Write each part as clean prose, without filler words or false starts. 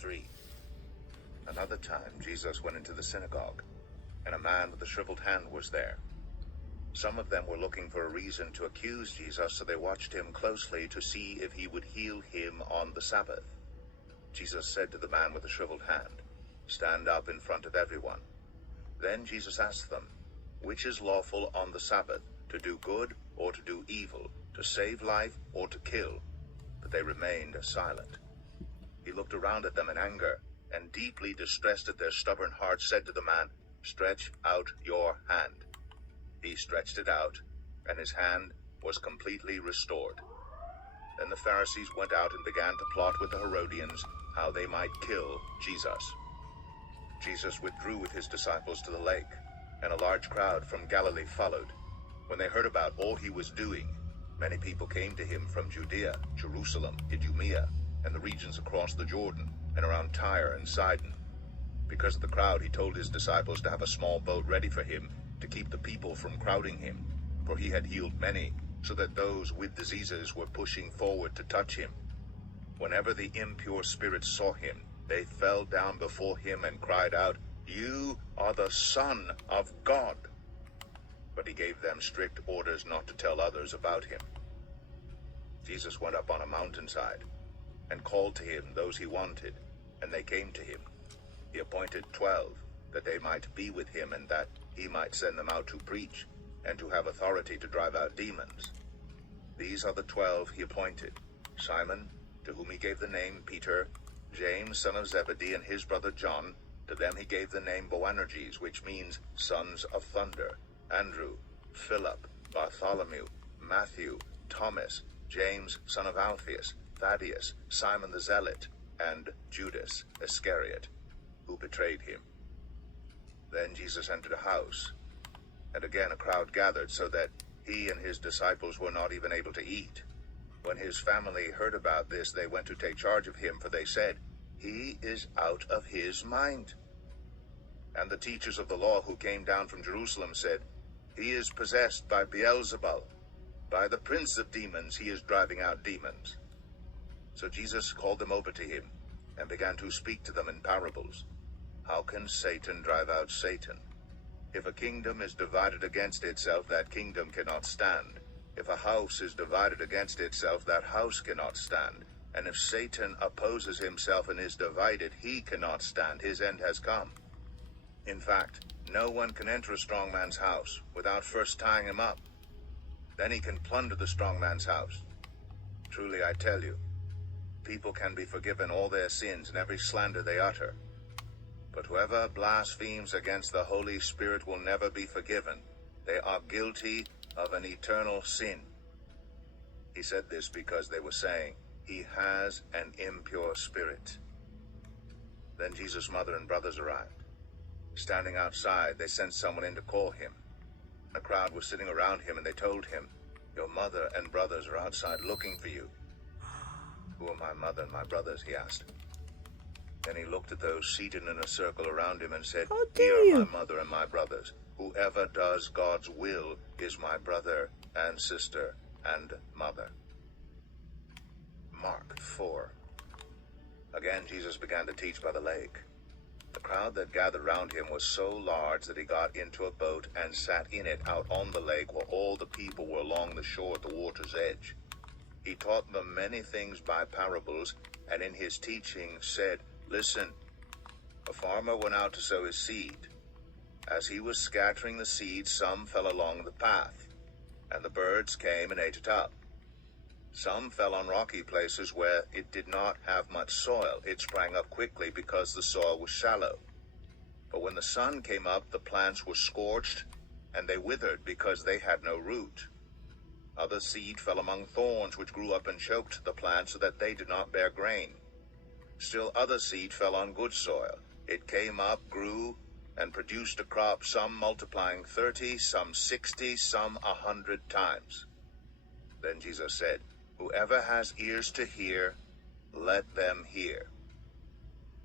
3. Another time Jesus went into the synagogue, and a man with a shriveled hand was there. Some of them were looking for a reason to accuse Jesus, so they watched him closely to see if he would heal him on the Sabbath. Jesus said to the man with the shriveled hand, "Stand up in front of everyone." Then Jesus asked them, "Which is lawful on the Sabbath, to do good or to do evil, to save life or to kill?" But they remained silent. He looked around at them in anger, and deeply distressed at their stubborn hearts, said to the man, "Stretch out your hand." He stretched it out, and his hand was completely restored. Then the Pharisees went out and began to plot with the Herodians how they might kill Jesus. Jesus withdrew with his disciples to the lake, and a large crowd from Galilee followed. When they heard about all he was doing, many people came to him from Judea, Jerusalem, Idumea, and the regions across the Jordan, and around Tyre and Sidon. Because of the crowd, he told his disciples to have a small boat ready for him to keep the people from crowding him, for he had healed many, so that those with diseases were pushing forward to touch him. Whenever the impure spirits saw him, they fell down before him and cried out, "You are the Son of God." But he gave them strict orders not to tell others about him. Jesus went up on a mountainside and called to him those he wanted, and they came to him. He appointed 12, that they might be with him, and that he might send them out to preach, and to have authority to drive out demons. These are the 12 he appointed: Simon, to whom he gave the name Peter; James, son of Zebedee, and his brother John. To them he gave the name Boanerges, which means sons of thunder; Andrew, Philip, Bartholomew, Matthew, Thomas, James, son of Alphaeus, Thaddeus, Simon the Zealot, and Judas Iscariot, who betrayed him. Then Jesus entered a house, and again a crowd gathered, so that he and his disciples were not even able to eat. When his family heard about this, they went to take charge of him, for they said, "He is out of his mind." And the teachers of the law who came down from Jerusalem said, "He is possessed by Beelzebul. By the prince of demons he is driving out demons." So Jesus called them over to him, and began to speak to them in parables. "How can Satan drive out Satan? If a kingdom is divided against itself, that kingdom cannot stand. If a house is divided against itself, that house cannot stand. And if Satan opposes himself and is divided, he cannot stand. His end has come. In fact, no one can enter a strong man's house without first tying him up. Then he can plunder the strong man's house. Truly I tell you, people can be forgiven all their sins and every slander they utter. But whoever blasphemes against the Holy Spirit will never be forgiven. They are guilty of an eternal sin." He said this because they were saying, "He has an impure spirit." Then Jesus' mother and brothers arrived. Standing outside, they sent someone in to call him. A crowd was sitting around him, and they told him, "Your mother and brothers are outside looking for you." "Who are my mother and my brothers?" he asked. Then he looked at those seated in a circle around him and said, How "Here dare are you? my mother and my brothers. Whoever does God's will is my brother and sister and mother." Mark 4. Again Jesus began to teach by the lake. The crowd that gathered round him was so large that he got into a boat and sat in it out on the lake, while all the people were along the shore at the water's edge. He taught them many things by parables, and in his teaching said, "Listen, a farmer went out to sow his seed. As he was scattering the seed, some fell along the path, and the birds came and ate it up. Some fell on rocky places where it did not have much soil. It sprang up quickly because the soil was shallow. But when the sun came up, the plants were scorched, and they withered because they had no root. Other seed fell among thorns, which grew up and choked the plants so that they did not bear grain. Still other seed fell on good soil. It came up, grew, and produced a crop, some multiplying 30, some 60, some 100 times." Then Jesus said, "Whoever has ears to hear, let them hear."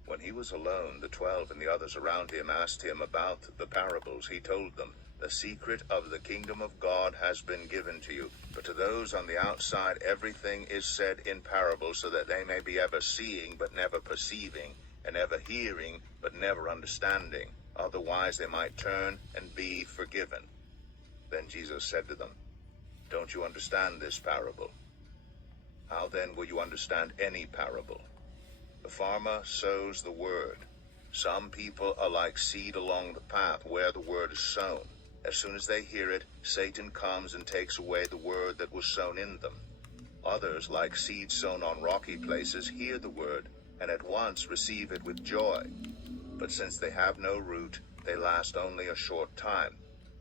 When he was alone, the 12 and the others around him asked him about the parables. He told them, "The secret of the kingdom of God has been given to you, but to those on the outside everything is said in parables, so that they may be ever seeing but never perceiving, and ever hearing, but never understanding. Otherwise they might turn and be forgiven. Then Jesus said to them, Don't you understand this parable? How then will you understand any parable? The farmer sows the word. Some people are like seed along the path where the word is sown. As soon as they hear it, Satan comes and takes away the word that was sown in them. Others, like seed sown on rocky places, hear the word, and at once receive it with joy. But since they have no root, they last only a short time.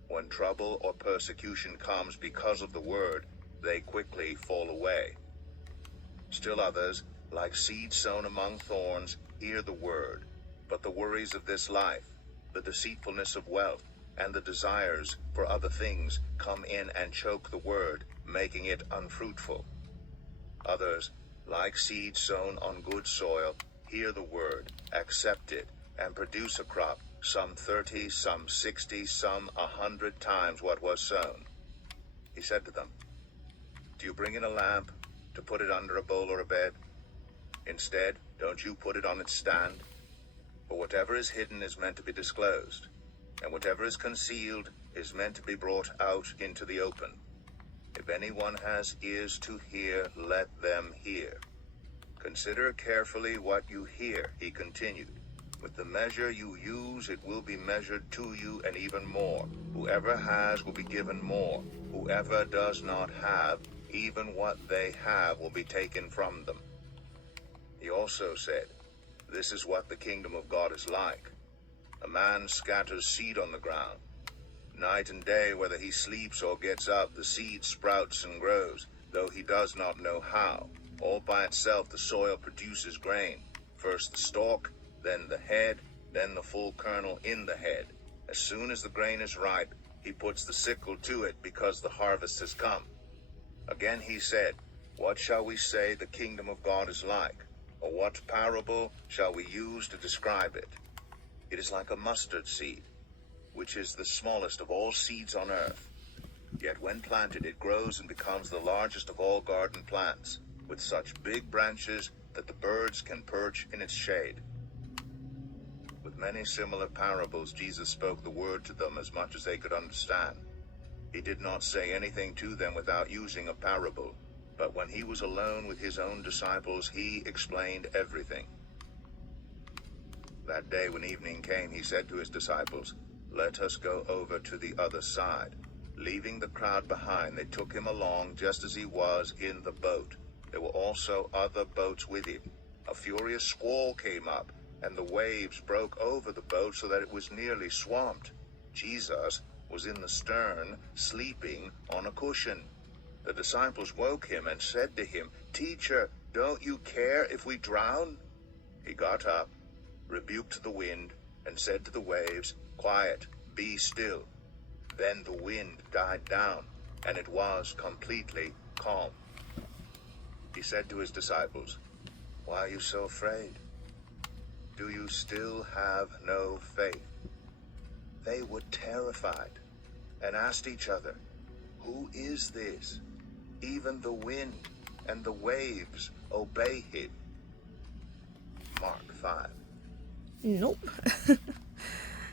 When trouble or persecution comes because of the word, they quickly fall away. Still others, like seed sown among thorns, hear the word, but the worries of this life, the deceitfulness of wealth, and the desires for other things come in and choke the word, making it unfruitful. Others, like seed sown on good soil, hear the word, accept it, and produce a crop, some 30, some 60, some 100 times what was sown. He said to them, Do you bring in a lamp to put it under a bowl or a bed? Instead, don't you put it on its stand? For whatever is hidden is meant to be disclosed, and whatever is concealed is meant to be brought out into the open. If anyone has ears to hear, let them hear. Consider carefully what you hear, he continued. With the measure you use, it will be measured to you, and even more. Whoever has will be given more. Whoever does not have, even what they have will be taken from them. He also said, This is what the kingdom of God is like. A man scatters seed on the ground. Night and day, whether he sleeps or gets up, the seed sprouts and grows, though he does not know how. All by itself the soil produces grain. First the stalk, then the head, then the full kernel in the head. As soon as the grain is ripe, he puts the sickle to it, because the harvest has come. Again he said, What shall we say the kingdom of God is like? Or what parable shall we use to describe it? It is like a mustard seed, which is the smallest of all seeds on earth. Yet when planted, it grows and becomes the largest of all garden plants, with such big branches that the birds can perch in its shade. With many similar parables, Jesus spoke the word to them as much as they could understand. He did not say anything to them without using a parable, but when he was alone with his own disciples, he explained everything. That day when evening came, he said to his disciples, Let us go over to the other side. Leaving the crowd behind, they took him along just as he was in the boat. There were also other boats with him. A furious squall came up, and the waves broke over the boat so that it was nearly swamped. Jesus was in the stern, sleeping on a cushion. The disciples woke him and said to him, Teacher, don't you care if we drown? He got up, rebuked the wind, and said to the waves, Quiet, be still. Then the wind died down, and it was completely calm. He said to his disciples, Why are you so afraid? Do you still have no faith? They were terrified and asked each other, Who is this? Even the wind and the waves obey him. Mark 5. Nope.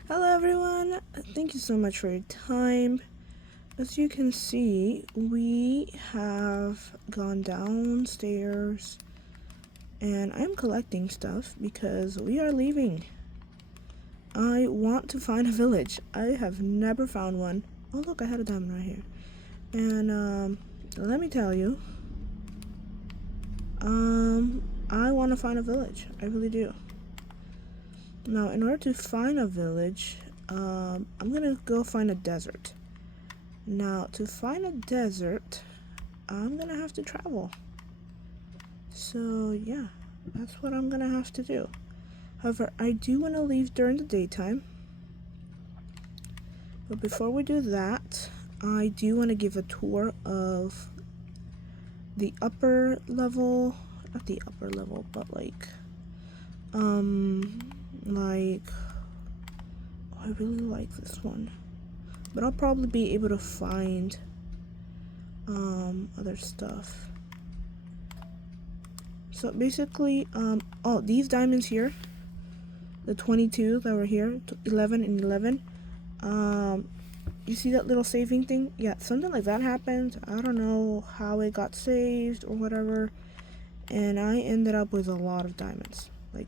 Hello everyone, thank you so much for your time. As you can see, we have gone downstairs and I'm collecting stuff because we are leaving. I want to find a village. I have never found one. Oh look, I had a diamond right here. And let me tell you, I want to find a village. I really do. Now, in order to find a village, I'm gonna go find a desert. Now, to find a desert, I'm gonna have to travel. So, yeah, that's what I'm gonna have to do. However, I do want to leave during the daytime. But before we do that, I do want to give a tour of the upper level, not the upper level, but oh, I really like this one, but I'll probably be able to find other stuff. So basically, oh, these diamonds here, the 22 that were here, 11 and 11. You see that little saving thing? Yeah, something like that happened. I don't know how it got saved or whatever. And I ended up with a lot of diamonds. Like,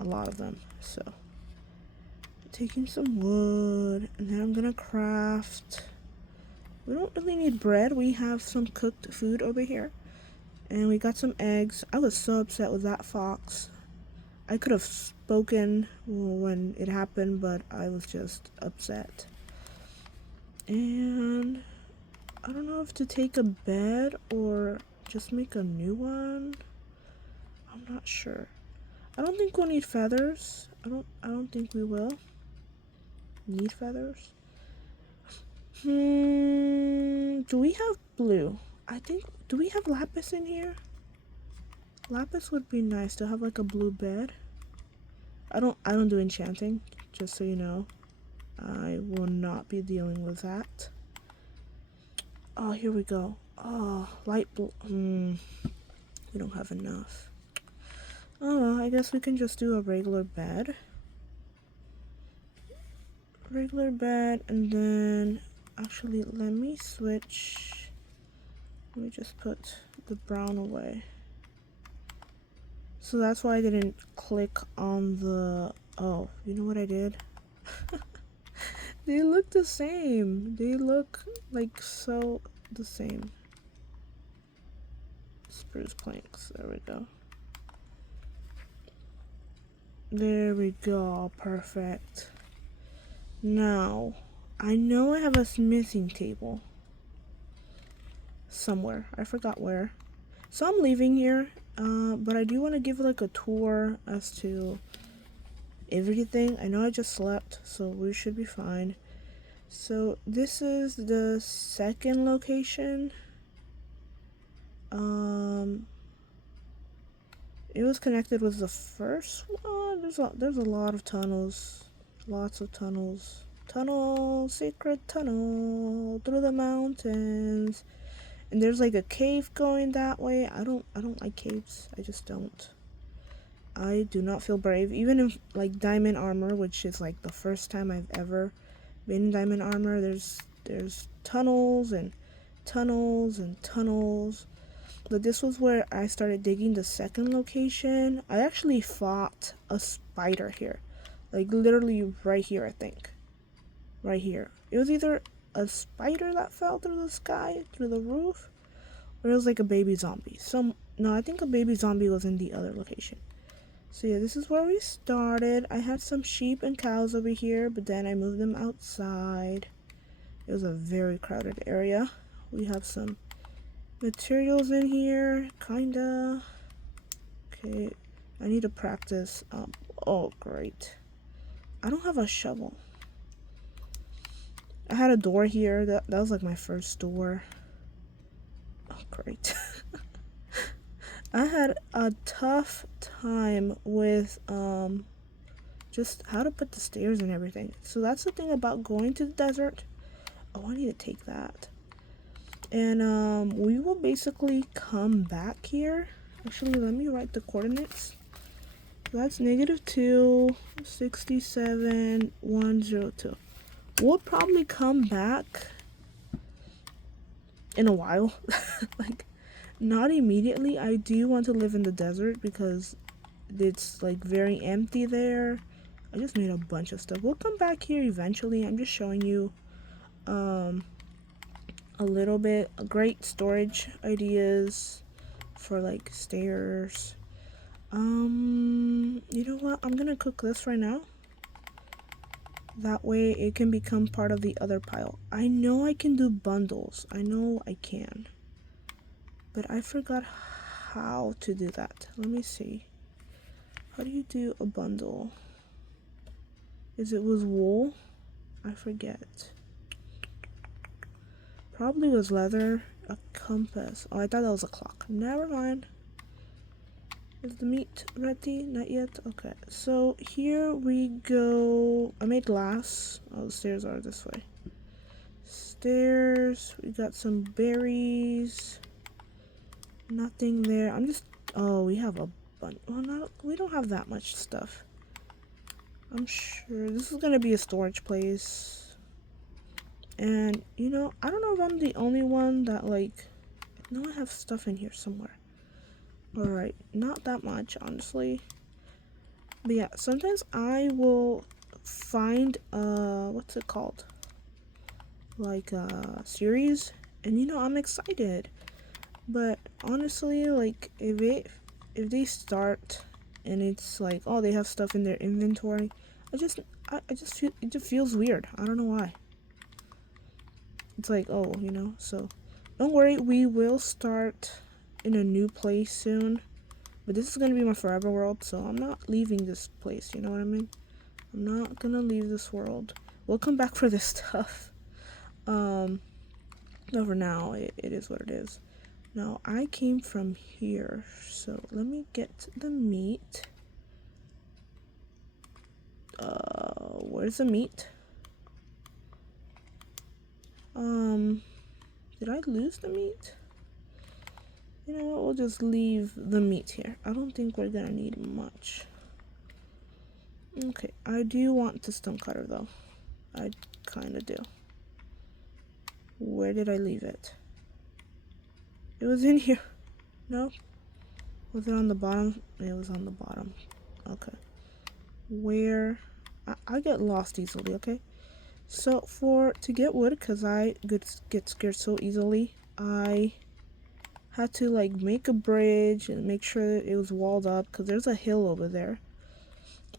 a lot of them. So, taking some wood. And then I'm gonna craft. We don't really need bread. We have some cooked food over here. And we got some eggs. I was so upset with that fox. I could have spoken when it happened, but I was just upset. And I don't know if to take a bed or just make a new one. I'm not sure. I don't think we'll need feathers. I don't think we will need feathers. Do we have blue? I think, do we have lapis in here? Lapis would be nice to have like a blue bed. I don't do enchanting, just so you know. I will not be dealing with that. Oh, here we go. Oh, light blue. We don't have enough. Oh well, I guess we can just do a regular bed. Regular bed, and then actually let me switch. Let me just put the brown away. So that's why I didn't click on the, oh, you know what I did? They look the same. They look like so the same. Spruce planks, there we go. There we go, perfect. Now, I know I have a smithing table somewhere. I forgot where. So I'm leaving here, but I do want to give like a tour as to everything. I know I just slept, so we should be fine. So this is the second location. It was connected with the first one. There's a lot of tunnels. Lots of tunnels. Secret tunnel through the mountains. And there's like a cave going that way. I don't like caves. I just don't. I do not feel brave. Even in like diamond armor, which is like the first time I've ever been in diamond armor, there's tunnels and tunnels and tunnels. But this was where I started digging the second location. I actually fought a spider here. Like literally right here, I think. Right here. It was either a spider that fell through the sky, through the roof, or it was like a baby zombie. No, I think a baby zombie was in the other location. So yeah, this is where we started. I had some sheep and cows over here, but then I moved them outside. It was a very crowded area. We have some materials in here, kinda. Okay, I need to practice. Oh, great. I don't have a shovel. I had a door here. That was like my first door. Oh, great. I had a tough time with just how to put the stairs and everything. So that's the thing about going to the desert. Oh, I need to take that. And we will basically come back here. Actually, let me write the coordinates. That's -2, 67, 102. We'll probably come back in a while. Like, not immediately. I do want to live in the desert because it's like very empty there. I just made a bunch of stuff. We'll come back here eventually. I'm just showing you a little bit great storage ideas for like stairs. You know what? I'm gonna cook this right now. That way it can become part of the other pile. I know I can do bundles. I know I can. But I forgot how to do that. Let me see. How do you do a bundle? Is it with wool? I forget. Probably was leather. A compass. Oh, I thought that was a clock. Never mind. Is the meat ready? Not yet? Okay. So here we go. I made glass. Oh, the stairs are this way. Stairs. We got some berries. Nothing there. I'm just... Oh, we have a bunch. Well, we don't have that much stuff. I'm sure this is gonna be a storage place. And, you know, I don't know if I'm the only one that, like, I know I have stuff in here somewhere. Alright, not that much, honestly. But yeah, sometimes I will find, what's it called? Like a series. And, you know, I'm excited. But honestly, like, if they start and it's like, oh, they have stuff in their inventory, I just feel, it just feels weird. I don't know why. It's like, oh, you know, so don't worry, we will start in a new place soon. But this is gonna be my forever world, so I'm not leaving this place, you know what I mean? I'm not gonna leave this world. We'll come back for this stuff. But for now, it is what it is. Now, I came from here, so let me get the meat. Where's the meat? Did I lose the meat? You know what, we'll just leave the meat here. I don't think we're gonna need much. Okay, I do want the stone cutter though. I kinda do. Where did I leave it? It was in here. No? Was it on the bottom? It was on the bottom. Okay. Where? I get lost easily, okay? So to get wood, because I get scared so easily, I had to like make a bridge and make sure it was walled up because there's a hill over there.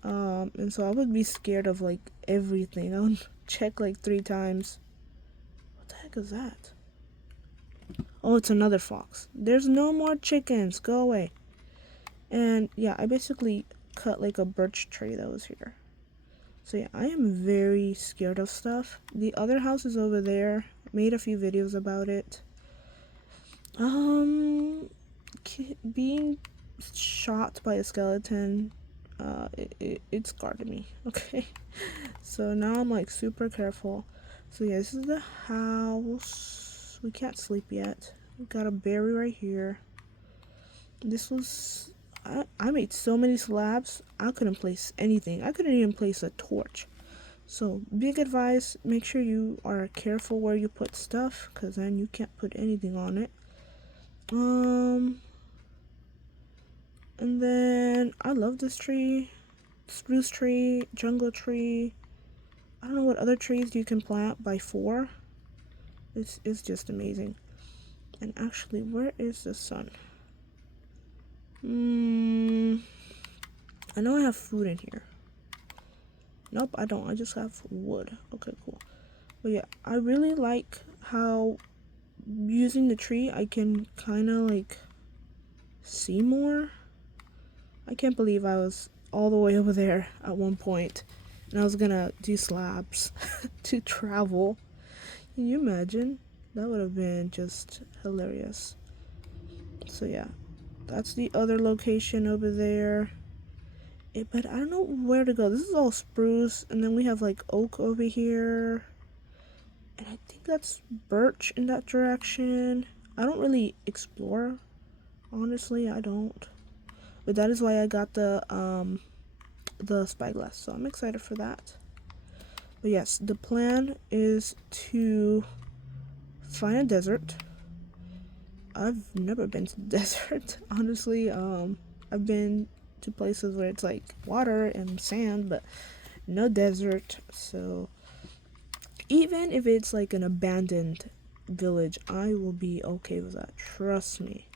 And so I would be scared of like everything. I would check like 3 times. What the heck is that? Oh, it's another fox. There's no more chickens. Go away. And yeah, I basically cut like a birch tree that was here. So yeah, I am very scared of stuff. The other house is over there. Made a few videos about it. Being shot by a skeleton, it scarred me. Okay, so now I'm like super careful. So yeah, this is the house. We can't sleep yet. We got a berry right here. This was I made so many slabs. I couldn't place anything. I couldn't even place a torch. So big advice: make sure you are careful where you put stuff, because then you can't put anything on it. And then I love this tree. Spruce tree, jungle tree. I don't know what other trees you can plant by 4. It's just amazing. And actually, where is the sun? I know I have food in here. Nope, I don't. I just have wood. Okay, cool. But yeah, I really like how using the tree, I can kind of like see more. I can't believe I was all the way over there at one point and I was gonna do slabs to travel. Can you imagine? That would have been just hilarious. So yeah, that's the other location over there. But I don't know where to go. This is all spruce, and then we have like oak over here. And I think that's birch in that direction. I don't really explore. Honestly, I don't. But that is why I got the spyglass, so I'm excited for that. But yes, the plan is to find a desert. I've never been to the desert, honestly. I've been to places where it's like water and sand, but no desert. So even if it's like an abandoned village, I will be okay with that. Trust me,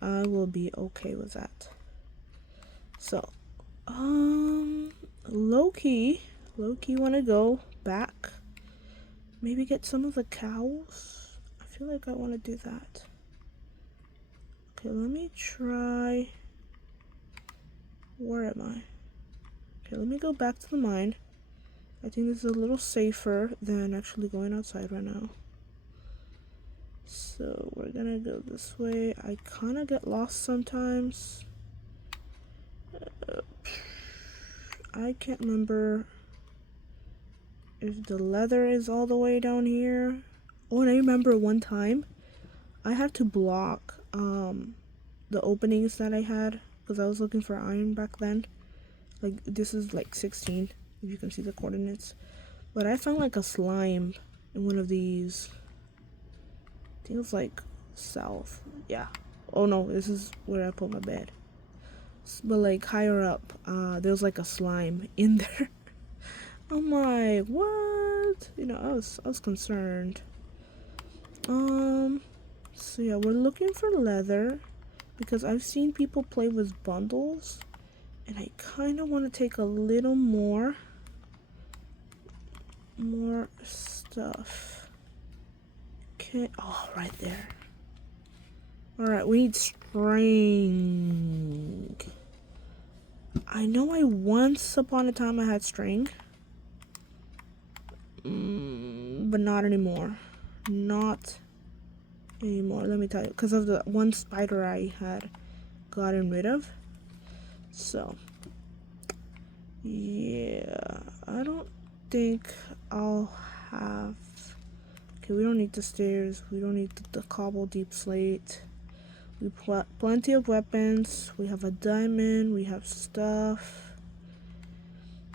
I will be okay with that. So, low-key want to go back. Maybe get some of the cows. I feel like I want to do that. Okay, let me try. Where am I? Okay, let me go back to the mine. I think this is a little safer than actually going outside right now. So we're gonna go this way. I kind of get lost sometimes. I can't remember if the leather is all the way down here. Oh, and I remember one time I had to block the openings that I had because I was looking for iron back then. Like this is like 16, if you can see the coordinates. But I found like a slime in one of these. I think it's like south. Yeah. Oh no, this is where I put my bed. But like higher up, there's like a slime in there. I'm like, what? You know, I was concerned. So yeah, we're looking for leather because I've seen people play with bundles, and I kind of want to take a little more stuff. Okay, oh, right there. All right, we need string. I know I once upon a time I had string, but not anymore. Not anymore, let me tell you, because of the one spider I had gotten rid of. So yeah, I don't think I'll have. Okay, we don't need the stairs, we don't need the cobble deep slate. We plenty of weapons, we have a diamond, we have stuff.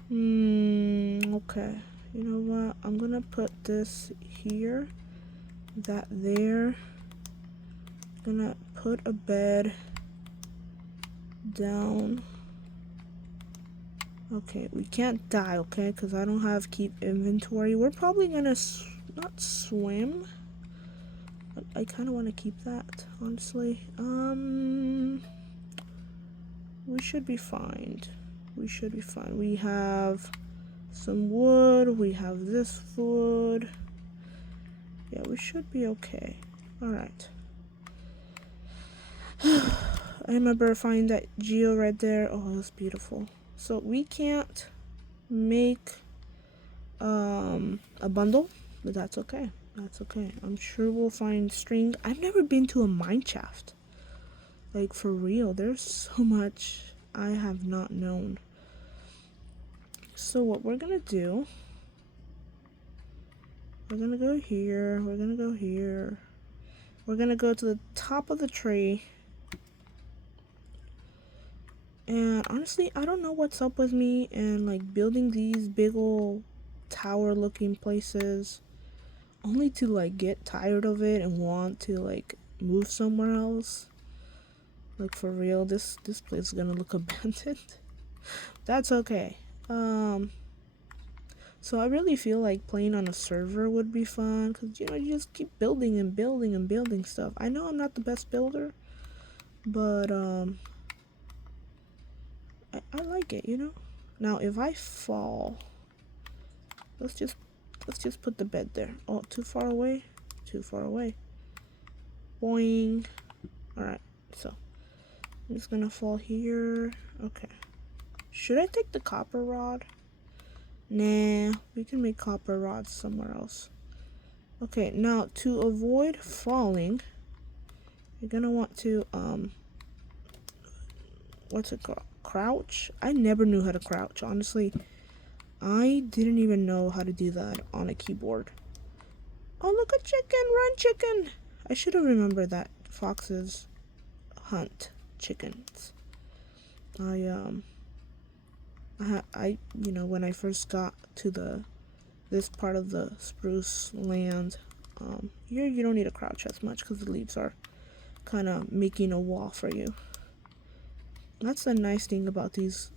Okay, you know what, I'm gonna put this here, that there. Gonna put a bed down. Okay, we can't die, okay, because I don't have keep inventory. We're probably gonna not swim, but I kind of want to keep that, honestly. We should be fine. We should be fine. We have some wood, we have this wood. Yeah, we should be okay. All right. I remember finding that geo right there. Oh, that's beautiful. So we can't make a bundle, but that's okay. That's okay. I'm sure we'll find string. I've never been to a mine shaft. Like, for real, there's so much I have not known. So what we're gonna do, we're gonna go here, we're gonna go here, we're gonna go to the top of the tree. And honestly, I don't know what's up with me and like building these big old tower looking places only to like get tired of it and want to like move somewhere else. Like, for real, this place is gonna look abandoned. That's okay. So I really feel like playing on a server would be fun, because, you know, you just keep building and building and building stuff. I know I'm not the best builder, but I like it, you know. Now if I fall, let's just put the bed there. Oh, too far away, boing. All right, so I'm just gonna fall here. Okay, should I take the copper rod? Nah, we can make copper rods somewhere else. Okay, now to avoid falling, you're gonna want to what's it called? Crouch? I never knew how to crouch, honestly. I didn't even know how to do that on a keyboard. Oh, look, a chicken! Run, chicken! I should have remembered that foxes hunt chickens. I you know, when I first got to this part of the spruce land, here you don't need to crouch as much because the leaves are kind of making a wall for you. That's the nice thing about these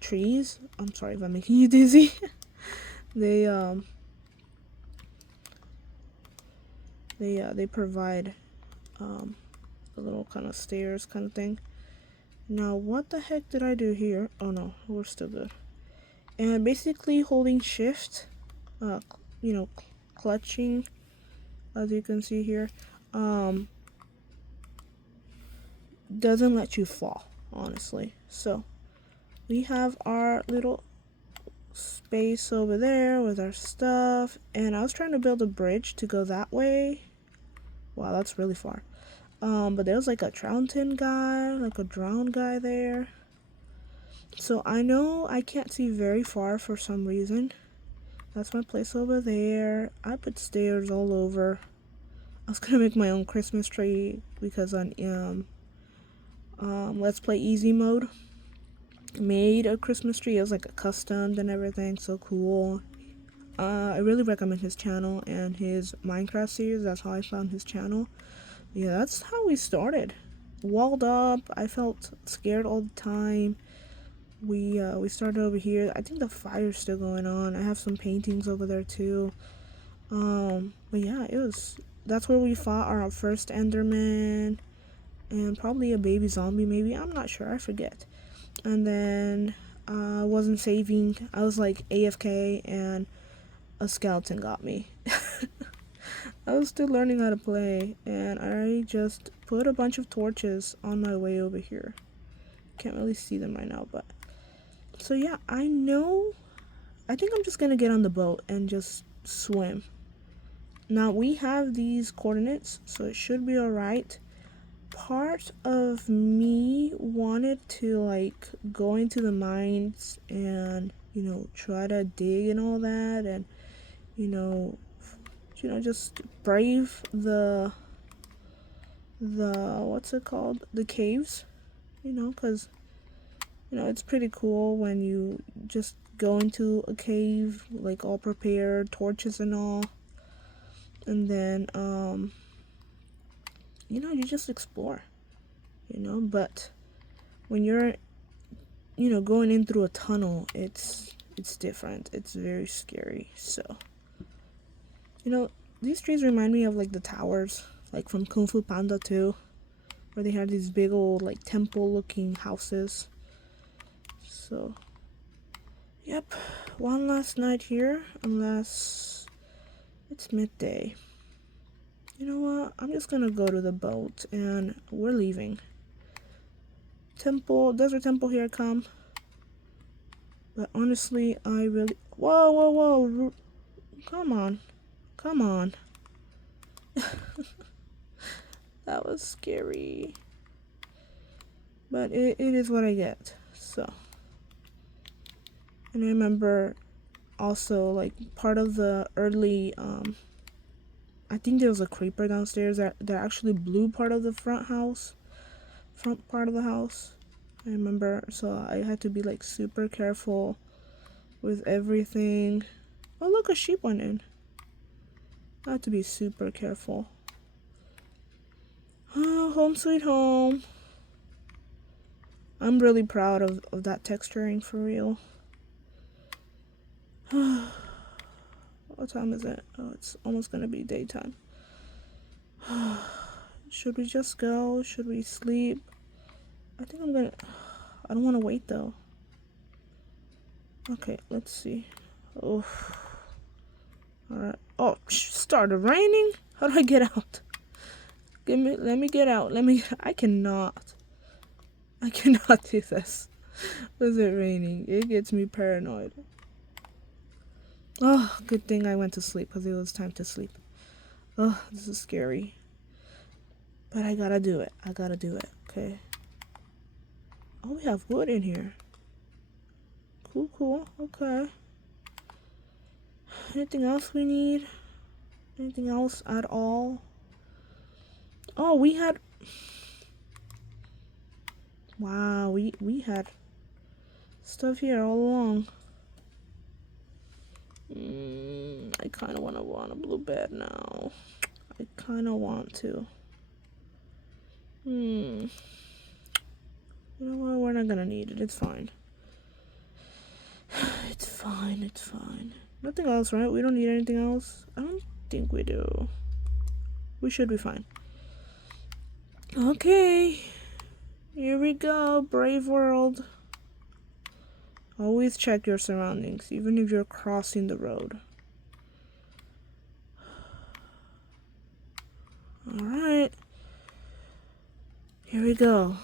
trees. I'm sorry if I'm making you dizzy. They provide a little kind of stairs kind of thing. Now what the heck did I do here? Oh no, we're still good. And basically holding shift, you know, clutching, as you can see here, doesn't let you fall, honestly. So we have our little space over there with our stuff, and I was trying to build a bridge to go that way. Wow, that's really far. But there's like a drowned guy, like a drowned guy there. So I know I can't see very far for some reason. That's my place over there. I put stairs all over. I was gonna make my own Christmas tree because on Let's Play Easy mode, made a Christmas tree. It was like a custom and everything, so cool. I really recommend his channel and his Minecraft series. That's how I found his channel. Yeah, that's how we started. Walled up. I felt scared all the time. We started over here. I think the fire's still going on. I have some paintings over there too. But yeah, that's where we fought our first Enderman and probably a baby zombie maybe. I'm not sure. I forget. And then I wasn't saving. I was like AFK and a skeleton got me. I was still learning how to play and I just put a bunch of torches on my way over here. Can't really see them right now, but so yeah, I think I'm just gonna get on the boat and just swim. Now we have these coordinates, so it should be alright. Part of me wanted to like go into the mines and try to dig and all that, and just brave the what's it called, the caves, because it's pretty cool when you just go into a cave like all prepared, torches and all, and then you just explore, but when you're going in through a tunnel, it's different. It's very scary. So these trees remind me of like the towers like from Kung Fu Panda 2, where they had these big old like temple looking houses. So yep, one last night here, unless it's midday. You know what, I'm just gonna go to the boat and we're leaving. Desert temple, here I come. But honestly, I really... Whoa. Come on. That was scary. But it is what I get, so. And I remember also, like, part of the early, I think there was a creeper downstairs that actually blew part of the front part of the house. I remember, so I had to be like super careful with everything. Oh look, a sheep went in. I had to be super careful. Oh, home sweet home. I'm really proud of that texturing, for real. What time is it? Oh, it's almost gonna be daytime. Should we just go? Should we sleep? I think I don't want to wait though. Okay, let's see. Oh, alright. Oh, started raining? How do I get out? Let me get out. I cannot do this. Was it raining? It gets me paranoid. Oh, good thing I went to sleep, because it was time to sleep. Oh, this is scary. But I gotta do it. Okay. Oh, we have wood in here. Cool. Okay. Anything else we need? Anything else at all? Oh, we had... Wow, we had stuff here all along. I kind of want a blue bed now. I kind of want to. You know what? We're not gonna need it. It's fine. It's fine. Nothing else, right? We don't need anything else. I don't think we do. We should be fine. Okay. Here we go. Brave world. Always check your surroundings, even if you're crossing the road. Alright. Here we go.